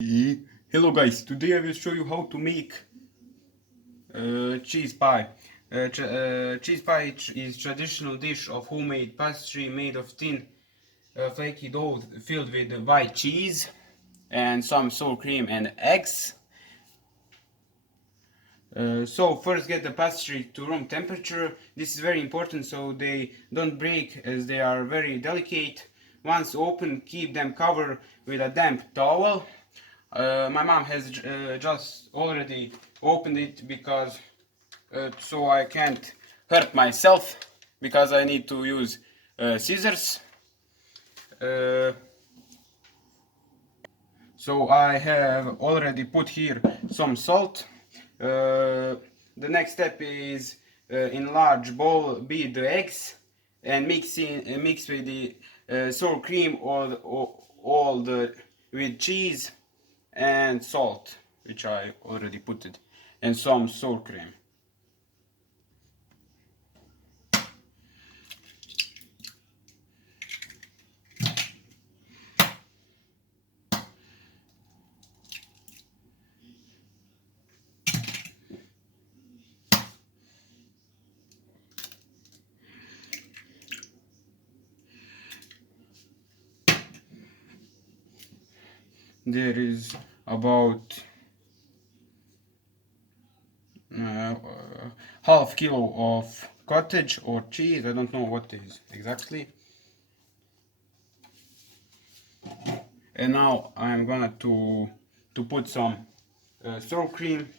Hello guys, today I will show you how to make cheese pie. Cheese pie is traditional dish of homemade pastry made of thin flaky dough filled with white cheese and some sour cream and eggs. So first get the pastry to room temperature. This is very important so they don't break as they are very delicate. Once open, keep them covered with a damp towel. My mom has just already opened it because so I can't hurt myself because I need to use scissors. So I have already put here some salt. The next step is in large bowl beat the eggs and mix with the sour cream with cheese and salt, which I already put it, and some sour cream. There is about half kilo of cottage or cheese. I don't know what is exactly. And now I'm gonna to put some sour cream.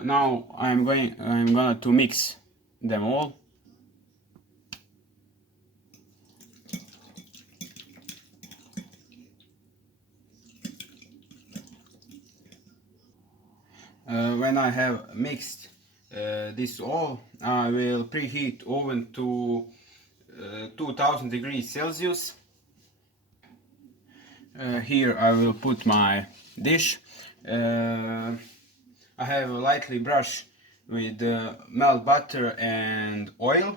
Now I'm gonna to mix them all. When I have mixed this all, I will preheat oven to 2000 degrees Celsius. Here I will put my dish. I have lightly brushed with melt butter and oil.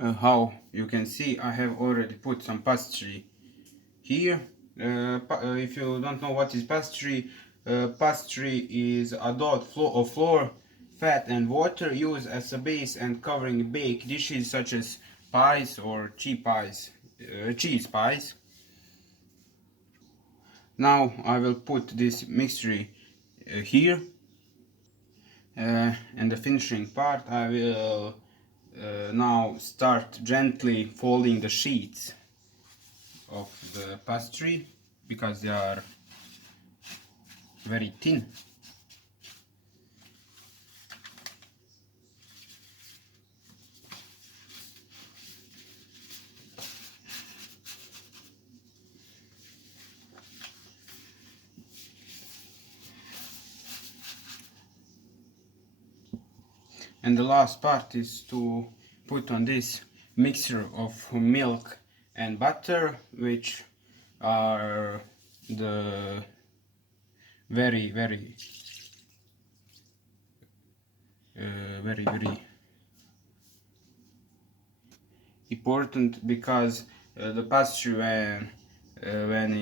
How you can see, I have already put some pastry here. If you don't know what is pastry, pastry is a dough of flour, fat and water used as a base and covering baked dishes such as pies or cheese pies. Now I will put this mixture here, and the finishing part I will now start gently folding the sheets of the pastry because they are very thin. And the last part is to put on this mixture of milk and butter, which are the very important because the pastry when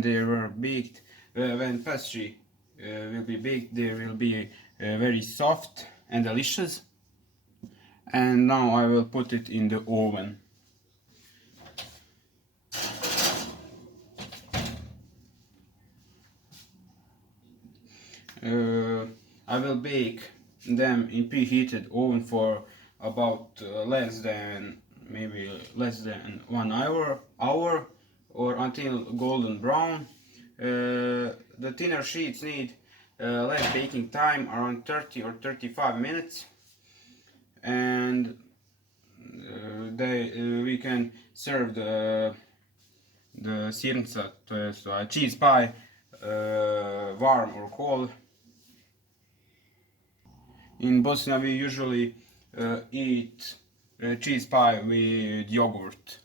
they were baked, when pastry will be baked, they will be very soft and delicious. And now I will put it in the oven. I will bake them in preheated oven for about less than 1 hour or until golden brown. The thinner sheets need less baking time, around 30 or 35 minutes, and we can serve the sirnica, so a cheese pie, warm or cold. In Bosnia we usually eat cheese pie with yogurt.